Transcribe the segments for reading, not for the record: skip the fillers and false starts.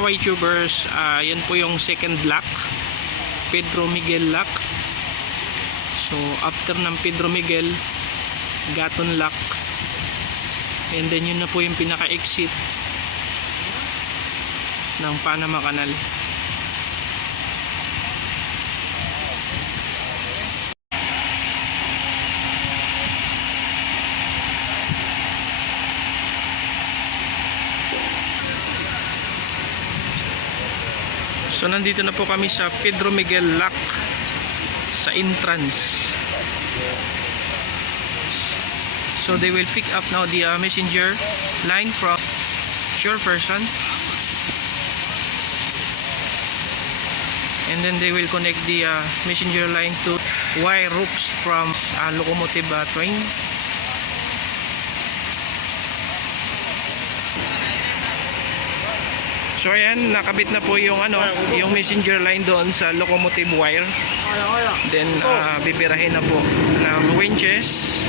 ka-YouTubers, yan po yung second lock, Pedro Miguel lock. So after ng Pedro Miguel, Gatun lock, and then yun na po yung pinaka-exit ng Panama Canal. So nandito na po kami sa Pedro Miguel lock sa entrance. So they will pick up now the messenger line from Shore Person, and then they will connect the messenger line to wire ropes from locomotive train. So ayan, nakabit na po yung yung messenger line doon sa locomotive wire. Then bibirahin na po ng winches.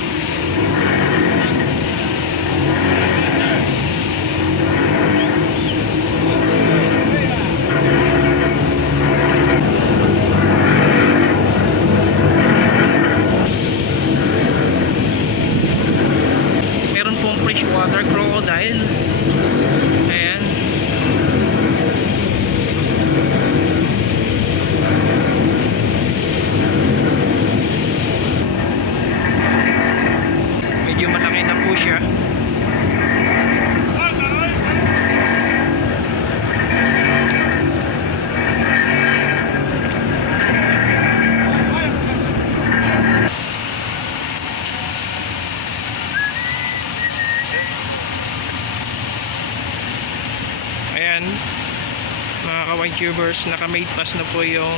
Meron pong freshwater crocodile. Ayan. Medyo malaki na po siya. Ayan, mga ka-YouTubers, naka-made pass na po yung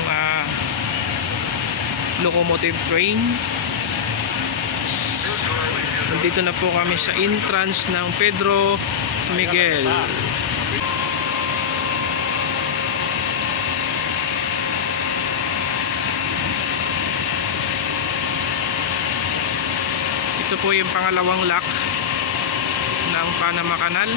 locomotive train. Nandito na po kami sa entrance ng Pedro Miguel. Ito po yung pangalawang lock ng Panama Canal.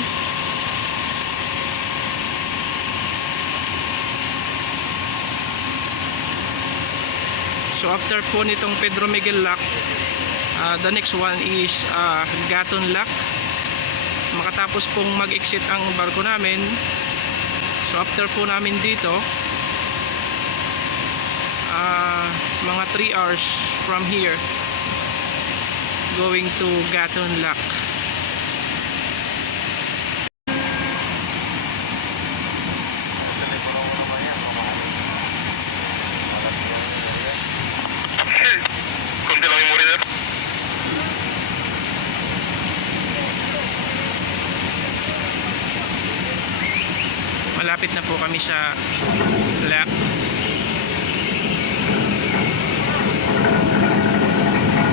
So after po nitong Pedro Miguel lock, the next one is Gatun lock. Makatapos pong mag-exit ang barko namin, so after po namin dito, mga 3 hours from here, going to Gatun lock. Malapit na po kami sa lock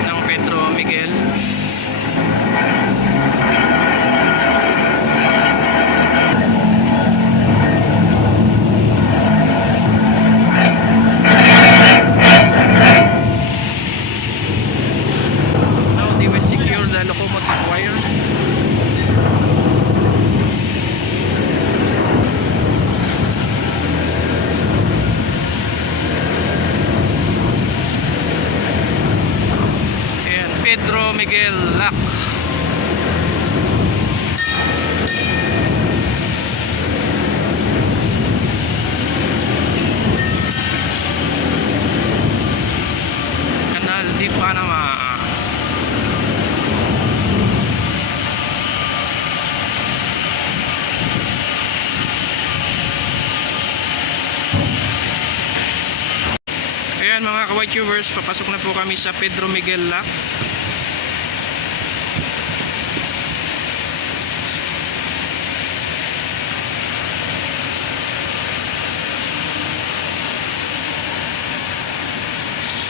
ng Pedro Miguel. Now they will secure the locomotive wire. Pedro Miguel lock. Canal de Panama. Ayan mga ka-YouTubers, papasok na po kami sa Pedro Miguel lock.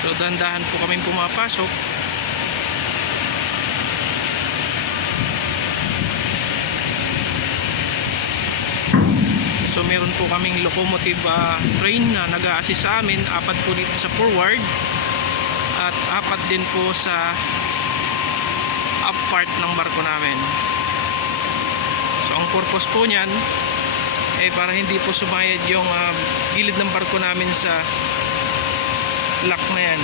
So dandahan po kaming pumapasok. So meron po kaming locomotive train na nag-a-assist sa amin. 4 po dito sa forward at 4 din po sa up part ng barko namin. So ang purpose po niyan, para hindi po sumayad yung gilid ng barko namin sa lock na yan.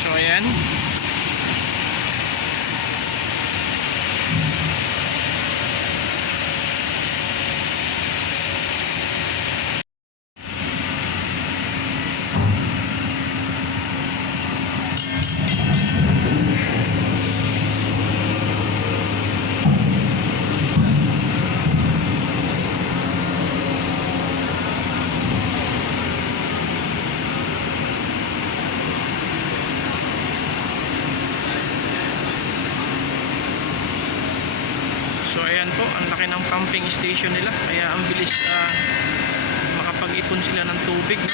So ayan. So ayan po, ang laki ng pumping station nila, kaya ang bilis makapag-ipon sila ng tubig, no?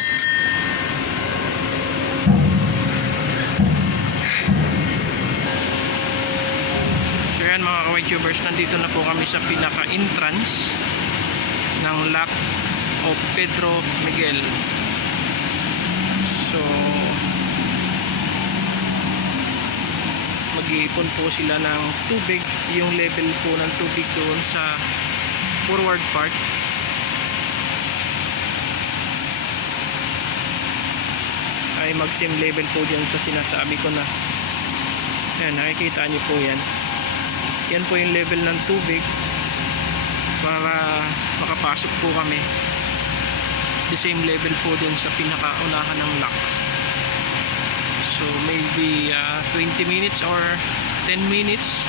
So ayan mga ka-YouTubers, nandito na po kami sa pinaka-entrance ng lock of Pedro Miguel. So mag-iipon po sila ng tubig, yung level po ng tubig doon sa forward part ay mag-same level po dyan sa sinasabi ko na yan, nakikita nyo po yan. Yan po yung level ng tubig para makapasok po kami the same level po dun sa pinakaunahan ng lock. So maybe 20 minutes or 10 minutes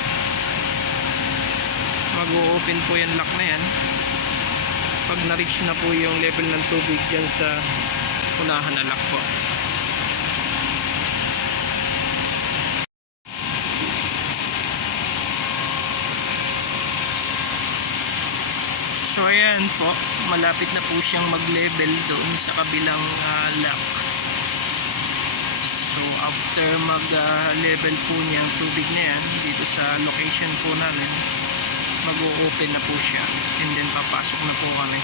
mag-o-open po yung lock na yan pag na-reach na po yung level ng tubig dyan sa unahan na lock po. So ayan po, malapit na po siyang mag-level doon sa kabilang lock. So after mag-level po niya ang tubig na yan dito sa location po namin, mag-o-open na po siya and then papasok na po kami.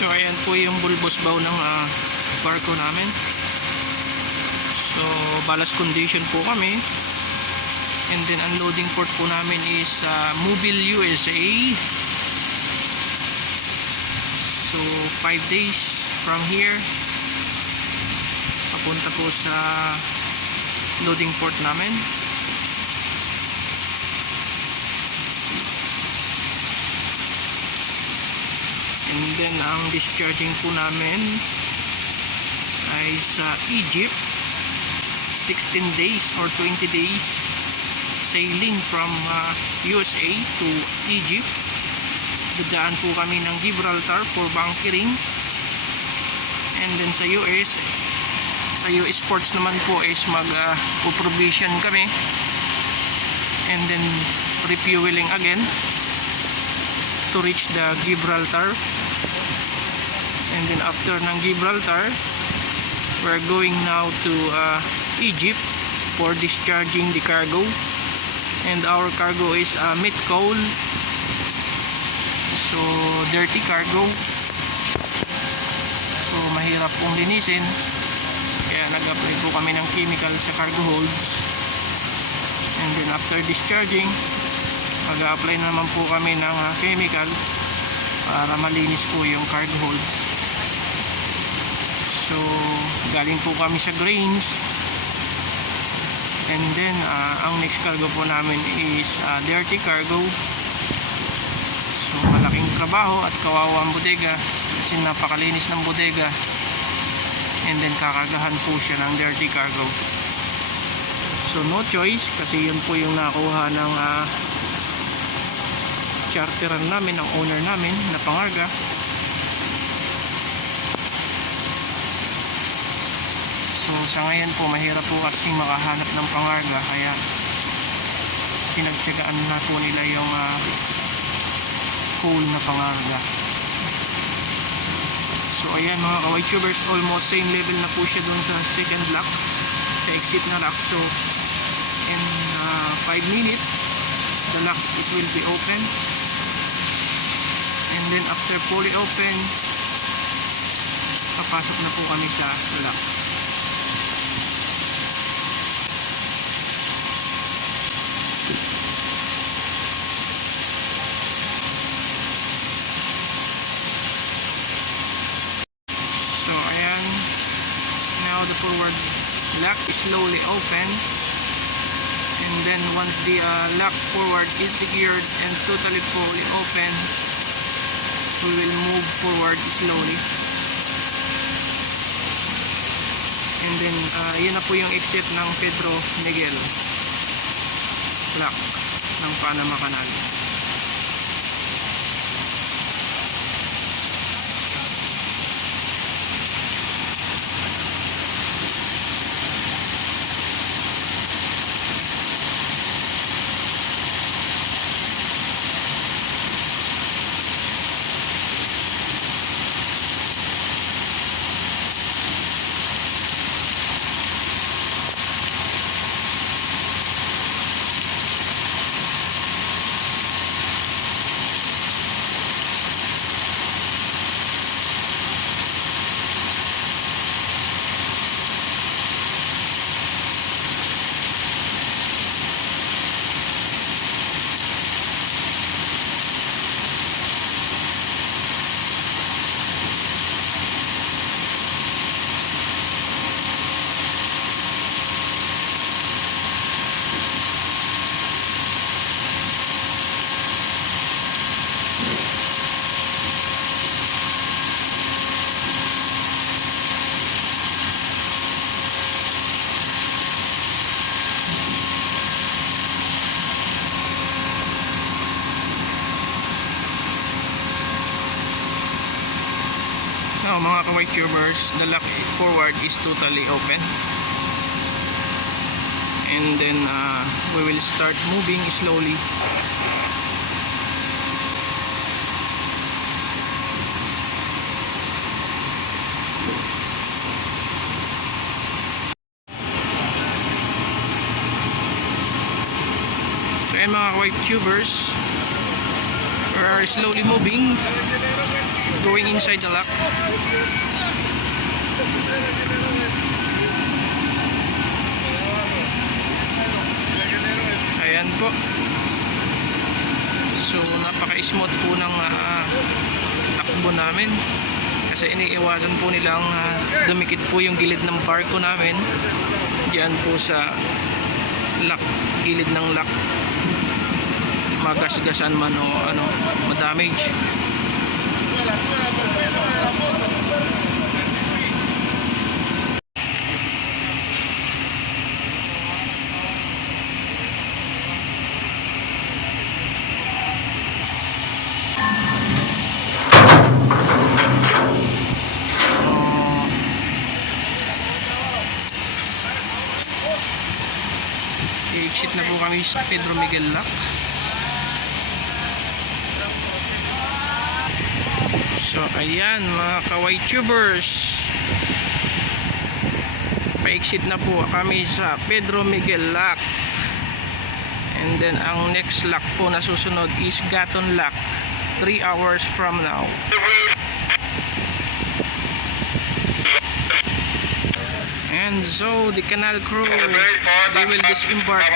So ayan po yung bulbous bow ng barko namin. So ballast condition po kami. And then unloading port po namin is Mobile, USA. So 5 days from here papunta po sa loading port namin. And then ang discharging po namin ay sa Egypt, 16 days or 20 days sailing from USA to Egypt. Dadaan po kami ng Gibraltar for bunkering, and then sa US ports naman po is mag-provision kami and then refueling again to reach the Gibraltar. And then after ng Gibraltar, we're going now to Egypt for discharging the cargo. And our cargo is meat coal, so dirty cargo, so mahirap pong linisin, kaya nag-apply po kami ng chemical sa cargo holds. And then after discharging, mag-apply naman po kami ng chemical para malinis po yung cargo holds. So galing po kami sa grains, and then ang next cargo po namin is dirty cargo. So malaking trabaho at kawawa ang bodega kasi napakalinis ng bodega, and then kakagahan po siya ng dirty cargo. So no choice kasi yun po yung nakuha ng charteran namin, ang owner namin na Pangarga. So sa ngayon po mahirap po kasing makahanap ng Pangarga, kaya pinagtyagaan na po nila yung whole na Pangarga. So ayan mga ka-YTubers, almost same level na po siya dun sa second lock, sa exit na lock. So in 5 minutes the lock it will be open, and then after fully open papasok na po kami sa lock. So ayan, now the forward lock is slowly open, and then once the lock forward is secured and totally fully open, we will move forward slowly, and then yun na po yung exit ng Pedro Miguel lock ng Panama Canal. Now mga ka-YTubers, the lock forward is totally open, and then we will start moving slowly. So ayan mga ka-YTubers, we are slowly moving, going inside the lock. Ayan po. So napaka-smooth po ng takbo namin, kasi iniiwasan po nilang dumikit po yung gilid ng barko namin diyan po sa lock, gilid ng lock, magasgasan man o ano, madamage. I-exit na po kami sa Pedro Miguel Lock. So ayan mga ka-YTubers, pa-exit na po kami sa Pedro Miguel Lock, and then ang next lock po na susunod is Gatun Lock 3 hours from now. And so the canal crew, they will disembark.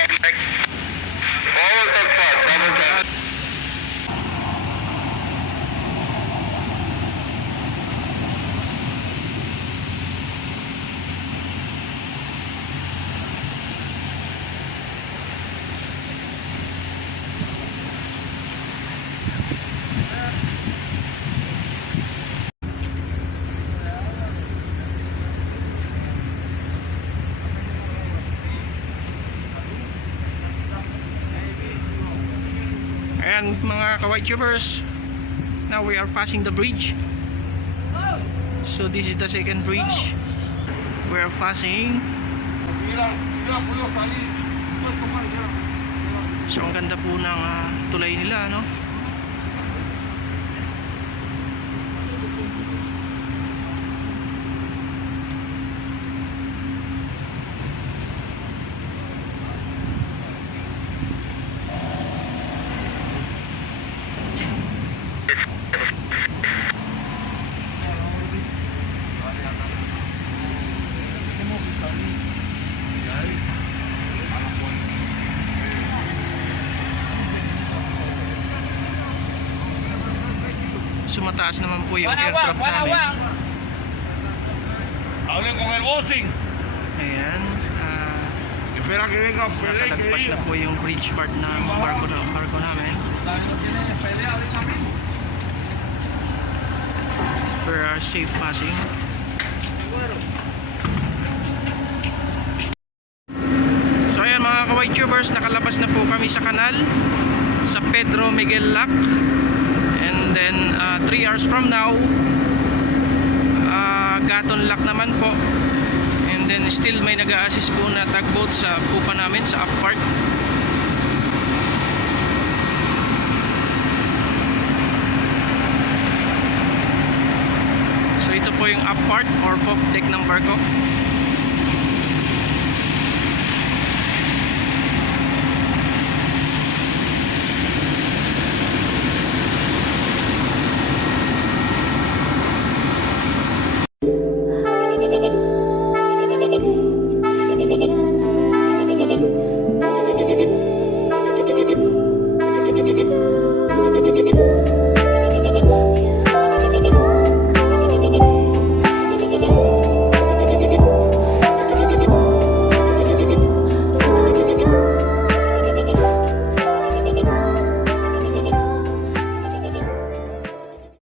And mga ka-white tubers, now we are passing the bridge. So this is the second bridge we are passing. So ang ganda po ng tulay nila, no? Sumataas naman po yung aircraft namin. Hablen con el bossing. Ayan. Espera que venga Pelé. Nakalagpas na po yung bridge part ng barko namin. For safe passing. So ayan mga ka-white tubers, nakalabas na po kami sa kanal sa Pedro Miguel Lock. And then 3 hours from now, Gatun Lock naman po. And then still may nag-a-assist po na tugboat sa pupa namin sa up part. So ito po yung up part or pop deck ng barko.